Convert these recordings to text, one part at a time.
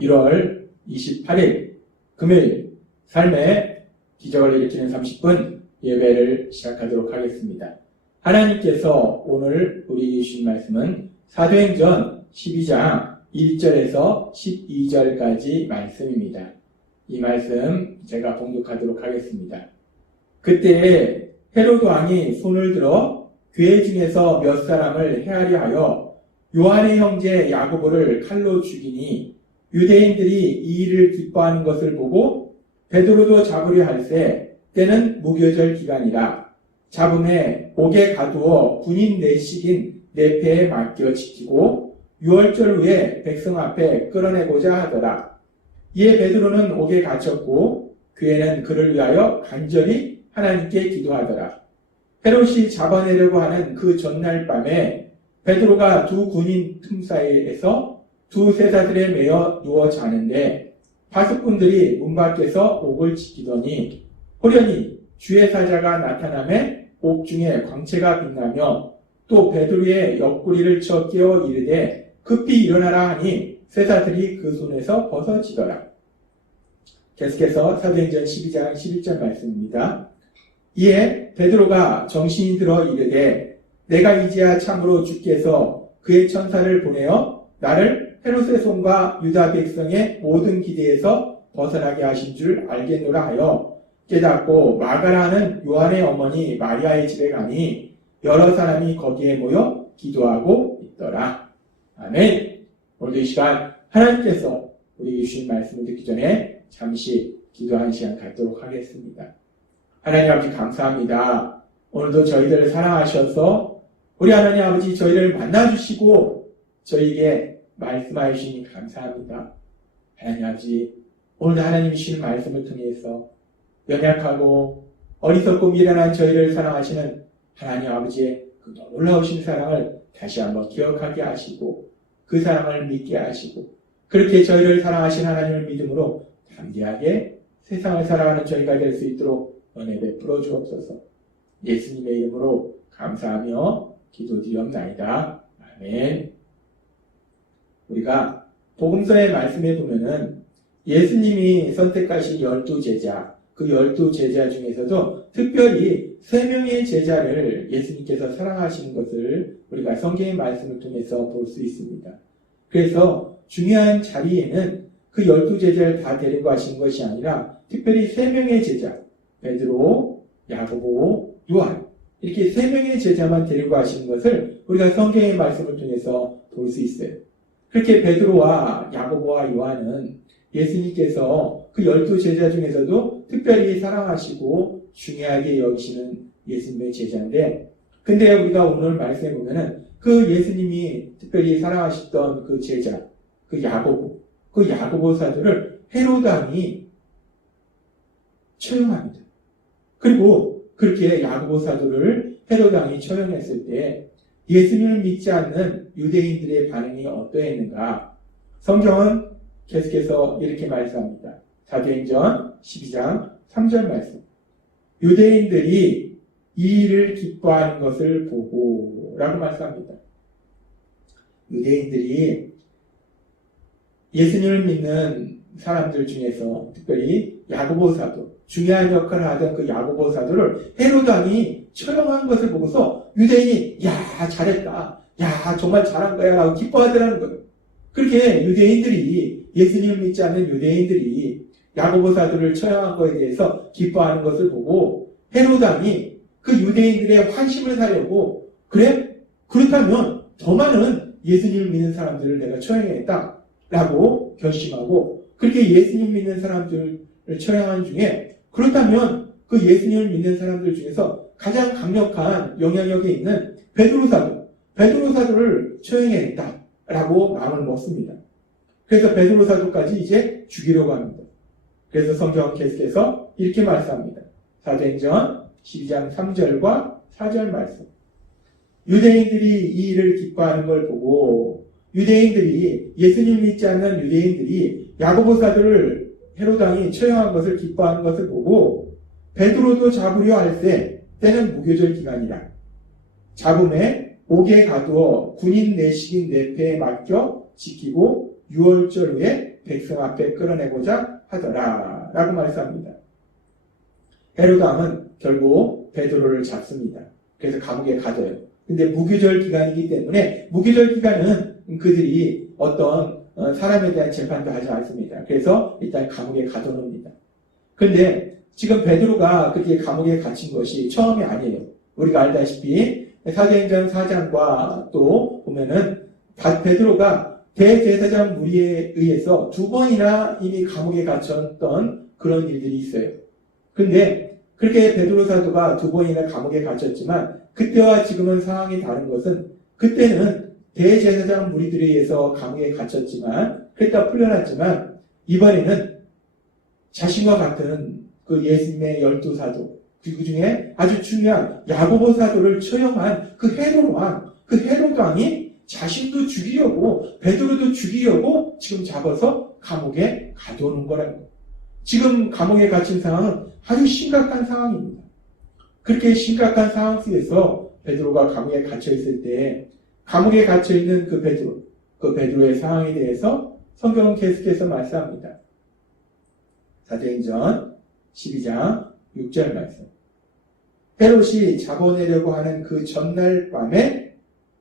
1월 28일 금요일 삶의 기적을 일으키는 30분 예배를 시작하도록 하겠습니다. 하나님께서 오늘 우리에게 주신 말씀은 사도행전 12장 1절에서 12절까지 말씀입니다. 이 말씀 제가 봉독하도록 하겠습니다. 그때 헤로드 왕이 손을 들어 교회 중에서 몇 사람을 헤아려 하여 요한의 형제 야고보를 칼로 죽이니 유대인들이 이 일을 기뻐하는 것을 보고 베드로도 잡으려 할세 때는 무교절 기간이라 잡음에 옥에 가두어 군인 내식인 내패에 맡겨 지키고 6월절 후에 백성 앞에 끌어내고자 하더라. 이에 베드로는 옥에 갇혔고 교회는 그를 위하여 간절히 하나님께 기도하더라. 헤롯이 잡아내려고 하는 그 전날 밤에 베드로가 두 군인 틈 사이에서 두 쇠사슬에 매여 누워 자는데 파수꾼들이 문 밖에서 옥을 지키더니 호련히 주의 사자가 나타나매 옥 중에 광채가 빛나며 또 베드로의 옆구리를 쳐 깨워 이르되 급히 일어나라 하니 쇠사슬이 그 손에서 벗어지더라. 계속해서 사도행전 12장 11절 말씀입니다. 이에 베드로가 정신이 들어 이르되 내가 이제야 참으로 주께서 그의 천사를 보내어 나를 헤롯의 손과 유다 백성의 모든 기대에서 벗어나게 하신 줄 알겠노라 하여 깨닫고 마가라 하는 요한의 어머니 마리아의 집에 가니 여러 사람이 거기에 모여 기도하고 있더라. 아멘. 오늘도 이 시간 하나님께서 우리에게 주신 말씀을 듣기 전에 잠시 기도하는 시간 갖도록 하겠습니다. 하나님 아버지 감사합니다. 오늘도 저희들을 사랑하셔서 우리 하나님 아버지 저희를 만나주시고 저희에게 말씀하여 주시니 감사합니다. 하나님 아버지 오늘도 하나님이 주신 말씀을 통해서 연약하고 어리석고 미련한 저희를 사랑하시는 하나님 아버지의 그 놀라우신 사랑을 다시 한번 기억하게 하시고 그 사랑을 믿게 하시고 그렇게 저희를 사랑하신 하나님을 믿음으로 담대하게 세상을 살아가는 저희가 될 수 있도록 은혜 베풀어 주옵소서. 예수님의 이름으로 감사하며 기도드리옵나이다. 아멘. 우리가 복음서의 말씀에 보면은 예수님이 선택하신 12제자, 그 12제자 중에서도 특별히 3명의 제자를 예수님께서 사랑하시는 것을 우리가 성경의 말씀을 통해서 볼 수 있습니다. 그래서 중요한 자리에는 그 12제자를 다 데리고 가신 것이 아니라 특별히 3명의 제자, 베드로, 야고보, 요한 이렇게 3명의 제자만 데리고 가시는 것을 우리가 성경의 말씀을 통해서 볼 수 있어요. 그렇게 베드로와 야고보와 요한은 예수님께서 그 12제자 중에서도 특별히 사랑하시고 중요하게 여기시는 예수님의 제자인데 근데 우리가 오늘 말씀해 보면은 그 예수님이 특별히 사랑하셨던 그 제자, 그 야고보 사도를 헤로드 왕이 처형합니다. 그리고 그렇게 야고보 사도를 헤로드 왕이 처형했을 때 예수님을 믿지 않는 유대인들의 반응이 어떠했는가? 성경은 계속해서 이렇게 말씀합니다. 사도행전 12장 3절 말씀. 유대인들이 이 일을 기뻐하는 것을 보고 라고 말씀합니다. 유대인들이 예수님을 믿는 사람들 중에서 특별히 야고보 사도, 중요한 역할을 하던 그 야고보 사도를 헤로드 왕이 처형한 것을 보고서 유대인이 야 잘했다, 야 정말 잘한 거야 라고 기뻐하더라는 거예요. 그렇게 유대인들이 예수님을 믿지 않는 유대인들이 야고보 사도를 처형한 것에 대해서 기뻐하는 것을 보고 헤로드 왕이 그 유대인들의 환심을 사려고 그래? 그렇다면 더 많은 예수님을 믿는 사람들을 내가 처형했다 라고 결심하고 그렇게 예수님 믿는 사람들을 처형한 중에 그렇다면 그 예수님을 믿는 사람들 중에서 가장 강력한 영향력이 있는 베드로 사도를 처형했다 라고 마음을 먹습니다. 그래서 베드로 사도까지 이제 죽이려고 합니다. 그래서 성경은 계속해서 이렇게 말씀합니다. 사도행전 12장 3절과 4절 말씀. 유대인들이 이 일을 기뻐하는 걸 보고 유대인들이 예수님 믿지 않는 유대인들이 야고보 사도를 헤로드 왕이 처형한 것을 기뻐하는 것을 보고 베드로도 잡으려 할세 때는 무교절 기간이라 잡음에 옥에 가두어 군인 내식인 내패에 맡겨 지키고 6월절 후에 백성 앞에 끌어내고자 하더라 라고 말씀합니다. 헤로드 왕은 결국 베드로를 잡습니다. 그래서 감옥에 가둬요. 근데 무교절 기간이기 때문에 무교절 기간은 그들이 어떤 사람에 대한 재판도 하지 않습니다. 그래서 일단 감옥에 가둬놓습니다. 그런데 지금 베드로가 그렇게 감옥에 갇힌 것이 처음이 아니에요. 우리가 알다시피 사도행전 4장과 또 보면은 베드로가 대제사장 무리에 의해서 2번이나 이미 감옥에 갇혔던 그런 일들이 있어요. 그런데 그렇게 베드로 사도가 2번이나 감옥에 갇혔지만 그때와 지금은 상황이 다른 것은 그때는 대제사장 무리들에 의해서 감옥에 갇혔지만 그랬다 풀려났지만 이번에는 자신과 같은 그 예수님의 12사도 그 중에 아주 중요한 야고보 사도를 처형한 그 헤롯 왕이 자신도 죽이려고 베드로도 죽이려고 지금 잡아서 감옥에 가둬놓은 거라고. 지금 감옥에 갇힌 상황은 아주 심각한 상황입니다. 그렇게 심각한 상황 속에서 베드로가 감옥에 갇혀있을 때 감옥에 갇혀있는 그 베드로의 상황에 대해서 성경은 계속해서 말씀합니다. 사도행전 12장 6절 말씀. 헤롯이 잡아내려고 하는 그 전날 밤에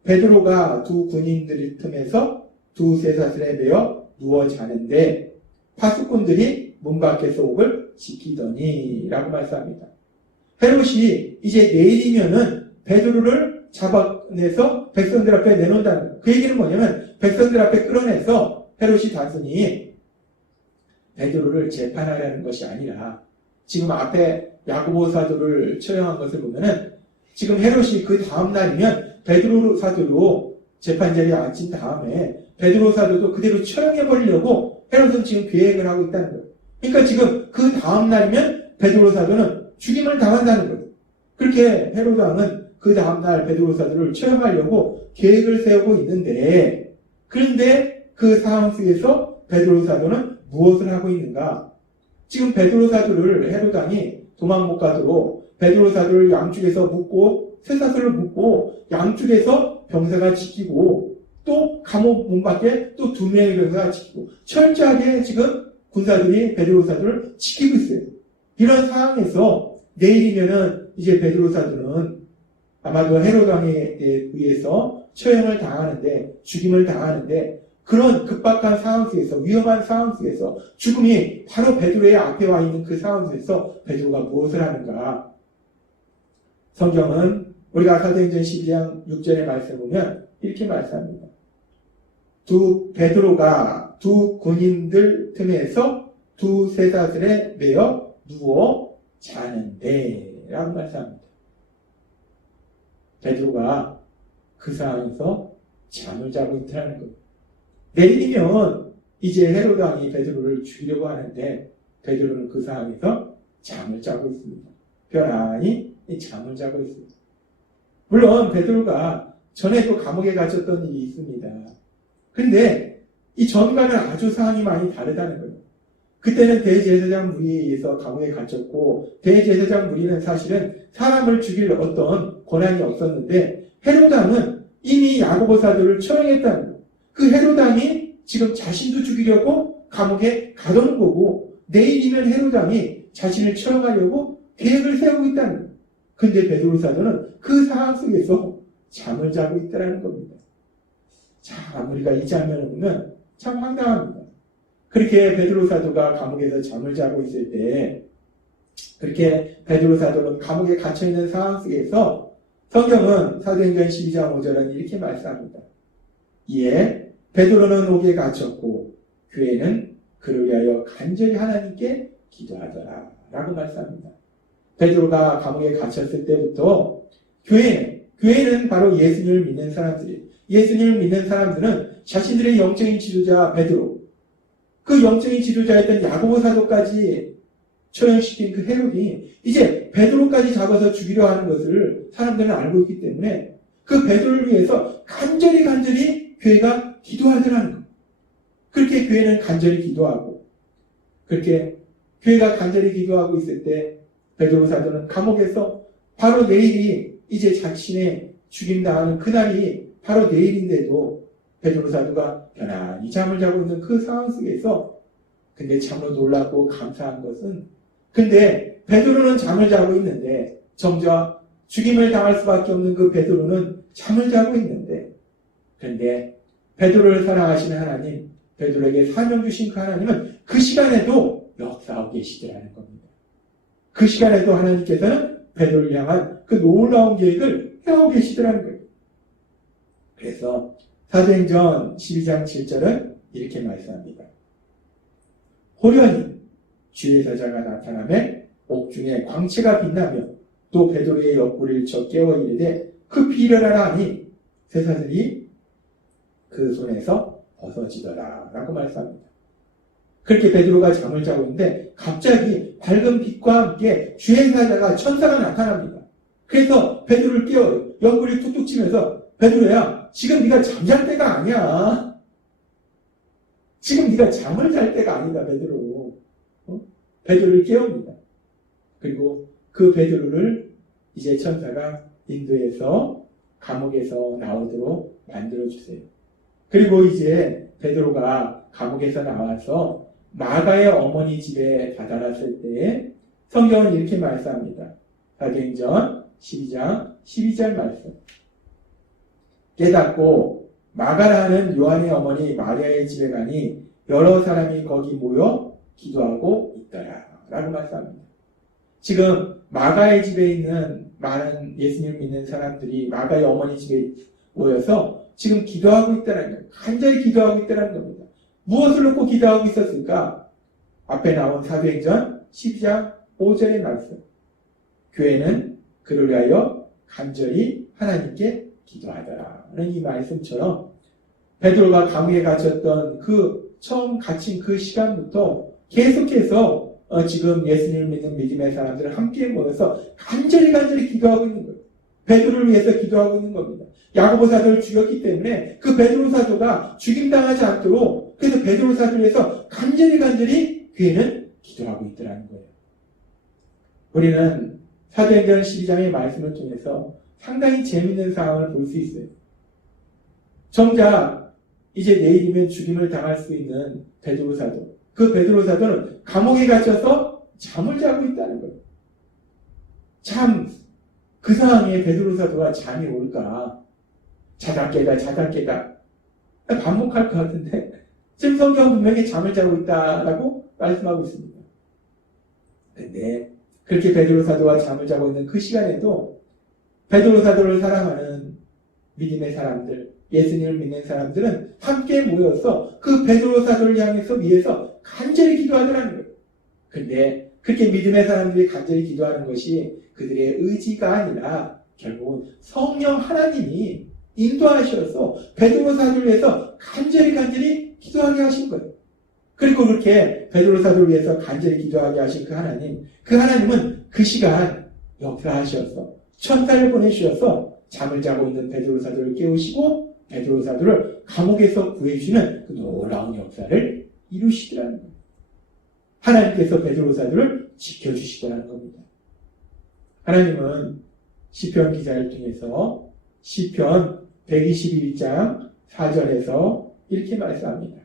베드로가 2 군인들 틈에서 2 쇠사슬에 매어 누워 자는데 파수꾼들이 문 밖에서 옥을 지키더니 라고 말씀합니다. 헤롯이 이제 내일이면은 베드로를 잡아내서 백성들 앞에 내놓는다는 거예요. 그 얘기는 뭐냐면 백성들 앞에 끌어내서 헤롯이 단순히 베드로를 재판하려는 것이 아니라 지금 앞에 야고보 사도를 처형한 것을 보면은 지금 헤롯이 그 다음 날이면 베드로 사도로 재판 자리에 앉힌 다음에 베드로 사도도 그대로 처형해 버리려고 헤롯은 지금 계획을 하고 있다는 거예요. 그러니까 지금 그 다음 날이면 베드로 사도는 죽임을 당한다는 거예요. 그렇게 헤롯 왕은 그 다음 날 베드로 사도를 처형하려고 계획을 세우고 있는데 그런데 그 상황 속에서 베드로 사도는 무엇을 하고 있는가? 지금 베드로 사도를 헤롯 왕이 도망 못 가도록 베드로 사도를 양쪽에서 묶고 쇠사슬로 묶고 양쪽에서 병사가 지키고 또 감옥 문 밖에 또 2명의 병사가 지키고 철저하게 지금 군사들이 베드로 사도를 지키고 있어요. 이런 상황에서 내일이면은 이제 베드로 사도는 아마도 헤롯 왕에 의해서 처형을 당하는데 죽임을 당하는데 그런 급박한 상황 속에서 위험한 상황 속에서 죽음이 바로 베드로의 앞에 와 있는 그 상황 속에서 베드로가 무엇을 하는가? 성경은 우리가 사도행전 12장 6절의 말씀을 보면 이렇게 말씀합니다. 베드로가 2 군인들 틈에서 2 쇠사슬에 매어 누워 자는데 라고 말씀합니다. 베드로가 그 상황에서 잠을 자고 있다는 겁니다. 내일이면 이제 헤롯 왕이 베드로를 죽이려고 하는데 베드로는 그 상황에서 잠을 자고 있습니다. 편안히 잠을 자고 있습니다. 물론 베드로가 전에도 감옥에 갇혔던 일이 있습니다. 근데 이 전과는 아주 상황이 많이 다르다는 거예요. 그때는 대제사장 무리에 의해서 감옥에 갇혔고 대제사장 무리는 사실은 사람을 죽일 어떤 권한이 없었는데 헤롯 왕은 이미 야고보 사도를 처형했다는 거예요. 그 헤롯 왕이 지금 자신도 죽이려고 감옥에 가둬놓은 거고 내일이면 헤롯 왕이 자신을 처형하려고 계획을 세우고 있다는 거예요. 근데 베드로 사도는 그 상황 속에서 잠을 자고 있다는 겁니다. 참 우리가 이 장면을 보면 참 황당합니다. 그렇게 베드로 사도가 감옥에서 잠을 자고 있을 때 그렇게 베드로 사도는 감옥에 갇혀있는 상황 속에서 성경은 사도행전 12장 5절은 이렇게 말씀합니다. 이에 베드로는 옥에 갇혔고 교회는 그를 위하여 간절히 하나님께 기도하더라 라고 말씀합니다. 베드로가 감옥에 갇혔을 때부터 교회는 바로 예수님을 믿는 사람들이에요. 예수님을 믿는 사람들은 자신들의 영적인 지도자 베드로, 그 영적인 지도자였던 야고보 사도까지 처형시킨 그 헤롯이 이제 베드로까지 잡아서 죽이려 하는 것을 사람들은 알고 있기 때문에 그 베드로를 위해서 간절히 교회가 기도하더라는 거예요. 그렇게 교회는 간절히 기도하고 그렇게 교회가 간절히 기도하고 있을 때 베드로 사도는 감옥에서 바로 내일이 이제 자신의 죽임당하는 그날이 바로 내일인데도 베드로 사도가 편안히 잠을 자고 있는 그 상황 속에서 근데 참으로 놀랍고 감사한 것은 근데 베드로는 잠을 자고 있는데 정작 죽임을 당할 수밖에 없는 그 베드로는 잠을 자고 있는데 그런데 베드로를 사랑하시는 하나님, 베드로에게 사명 주신 그 하나님은 그 시간에도 역사하고 계시더라는 겁니다. 그 시간에도 하나님께서는 베드로를 향한 그 놀라운 계획을 해오고 계시더라는 거예요. 그래서 사도행전 12장 7절은 이렇게 말씀합니다. 호련히 주의 사자가 나타나매 옥중에 광채가 빛나며 또 베드로의 옆구리를 쳐 깨워 이르되 급히 일어나라 하니 쇠사슬이 그 손에서 벗어지더라 라고 말씀합니다. 그렇게 베드로가 잠을 자고 있는데 갑자기 밝은 빛과 함께 주의 사자가 천사가 나타납니다. 그래서 베드로를 깨워요. 옆구리 툭툭 치면서 베드로야 지금 네가 잠잘 때가 아니야. 지금 네가 잠을 잘 때가 아니다 베드로. 베드로를 깨웁니다. 그리고 그 베드로를 이제 천사가 인도해서 감옥에서 나오도록 만들어주세요. 그리고 이제 베드로가 감옥에서 나와서 마가의 어머니 집에 다다랐을 때에 성경은 이렇게 말씀합니다. 사도행전 12장 12절 말씀. 깨닫고 마가라는 요한의 어머니 마리아의 집에 가니 여러 사람이 거기 모여 기도하고 있더라 라고 말씀합니다. 지금 마가의 집에 있는 많은 예수님을 믿는 사람들이 마가의 어머니 집에 모여서 지금 기도하고 있다는 거예요. 간절히 기도하고 있다는 겁니다. 무엇을 놓고 기도하고 있었을까? 앞에 나온 사도행전 12장 5절의 말씀. 교회는 그를 위하여 간절히 하나님께 기도하더라는 이 말씀처럼 베드로가 감옥에 갇혔던 그 처음 갇힌 그 시간부터 계속해서 지금 예수님을 믿는 믿음의 사람들은 함께 모여서 간절히 기도하고 있는 거예요. 베드로를 위해서 기도하고 있는 겁니다. 야고보 사도를 죽였기 때문에 그 베드로 사도가 죽임당하지 않도록 그래서 베드로 사도를 위해서 간절히 교회는 기도하고 있더라는 거예요. 우리는 사도행전 12장의 말씀을 통해서 상당히 재미있는 상황을 볼 수 있어요. 정작 이제 내일이면 죽임을 당할 수 있는 베드로 사도. 그 베드로 사도는 감옥에 갇혀서 잠을 자고 있다는 거예요. 참 그 상황에 베드로 사도가 잠이 올까? 자다 깨다 반복할 것 같은데 지금 성경은 분명히 잠을 자고 있다라고 말씀하고 있습니다. 그런데 그렇게 베드로 사도가 잠을 자고 있는 그 시간에도 베드로 사도를 사랑하는 믿음의 사람들, 예수님을 믿는 사람들은 함께 모여서 그 베드로 사도를 향해서 위해서 간절히 기도하더라는 거예요. 그런데 그렇게 믿음의 사람들이 간절히 기도하는 것이 그들의 의지가 아니라 결국은 성령 하나님이 인도하셔서 베드로 사도를 위해서 간절히 기도하게 하신 거예요. 그리고 그렇게 베드로 사도를 위해서 간절히 기도하게 하신 그 하나님은 그 시간 역사하셔서 천사를 보내주셔서 잠을 자고 있는 베드로 사도를 깨우시고 베드로 사도를 감옥에서 구해주시는 그 놀라운 역사를 이루시더라는 거예요. 하나님께서 베드로 사도를 지켜주시더라는 겁니다. 하나님은 시편 기자를 통해서 시편 121장 4절에서 이렇게 말씀합니다.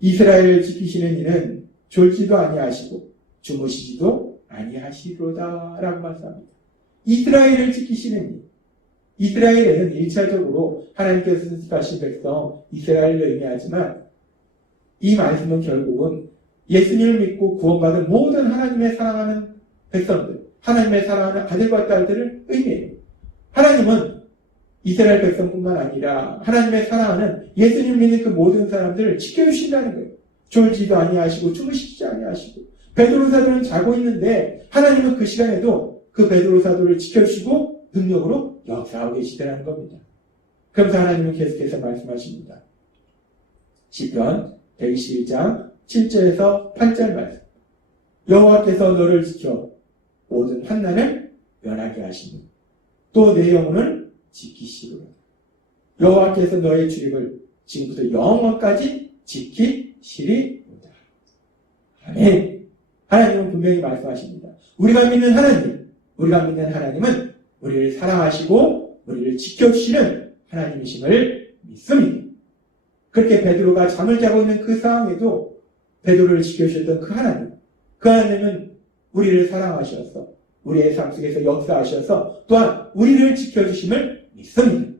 이스라엘을 지키시는 이는 졸지도 아니하시고 주무시지도 아니하시로다 라고 말씀합니다. 이스라엘을 지키시는 이. 이스라엘에는 1차적으로 하나님께서 선택하신 백성 이스라엘을 의미하지만 이 말씀은 결국은 예수님을 믿고 구원받은 모든 하나님의 사랑하는 백성들, 하나님의 사랑하는 아들과 딸들을 의미해요. 하나님은 이스라엘 백성뿐만 아니라 하나님의 사랑하는 예수님을 믿는 그 모든 사람들을 지켜주신다는 거예요. 졸지도 아니하시고 주무시지 아니하시고 베드로 사도는 자고 있는데 하나님은 그 시간에도 그 베드로 사도를 지켜주시고 능력으로 역사하고 계시더라는 겁니다. 그러면서 하나님은 계속해서 말씀하십니다. 시편 121장 7절에서 8절 말씀. 여호와께서 너를 지켜 모든 환난을 면하게 하시니 또 내 영혼을 지키시리로다. 여호와께서 너의 출입을 지금부터 영원까지 지키시리로다. 아멘. 하나님은 분명히 말씀하십니다. 우리가 믿는 하나님은 우리를 사랑하시고 우리를 지켜주시는 하나님이심을 믿습니다. 그렇게 베드로가 잠을 자고 있는 그 상황에도 베드로를 지켜주셨던 그 하나님은 우리를 사랑하셔서 우리의 삶 속에서 역사하셔서 또한 우리를 지켜주심을 믿습니다.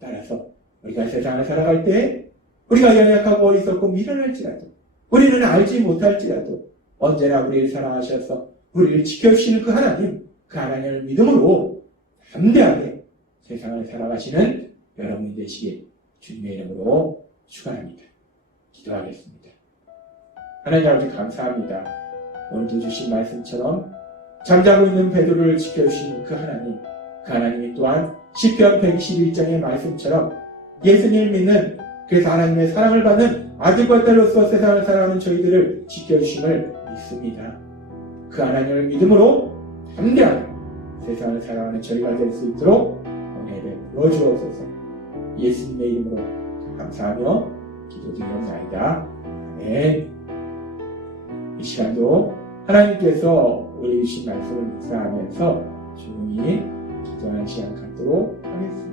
따라서 우리가 세상을 살아갈 때 우리가 연약하고 어리석고 미련할지라도 우리는 알지 못할지라도 언제나 우리를 사랑하셔서 우리를 지켜주시는 그 하나님을 믿음으로 담대하게 세상을 살아가시는 여러분이 되시길 주님의 이름으로 축원합니다. 기도하겠습니다. 하나님 아버지 감사합니다. 오늘도 주신 말씀처럼 잠자고 있는 베드로를 지켜주신 그 하나님이 또한 시편 121장의 말씀처럼 예수님을 믿는 그래서 하나님의 사랑을 받는 아들과 딸로서 세상을 살아가는 저희들을 지켜주심을 믿습니다. 그 하나님을 믿음으로 담대하게 세상을 살아가는 저희가 될 수 있도록 은혜를 부어주옵소서. 예수님의 이름으로 감사하며 기도드리옵나이다. 아멘. 이 시간도 하나님께서 우리 주신 말씀을 묵상하면서 조용히 기도하는 시간 갖도록 하겠습니다.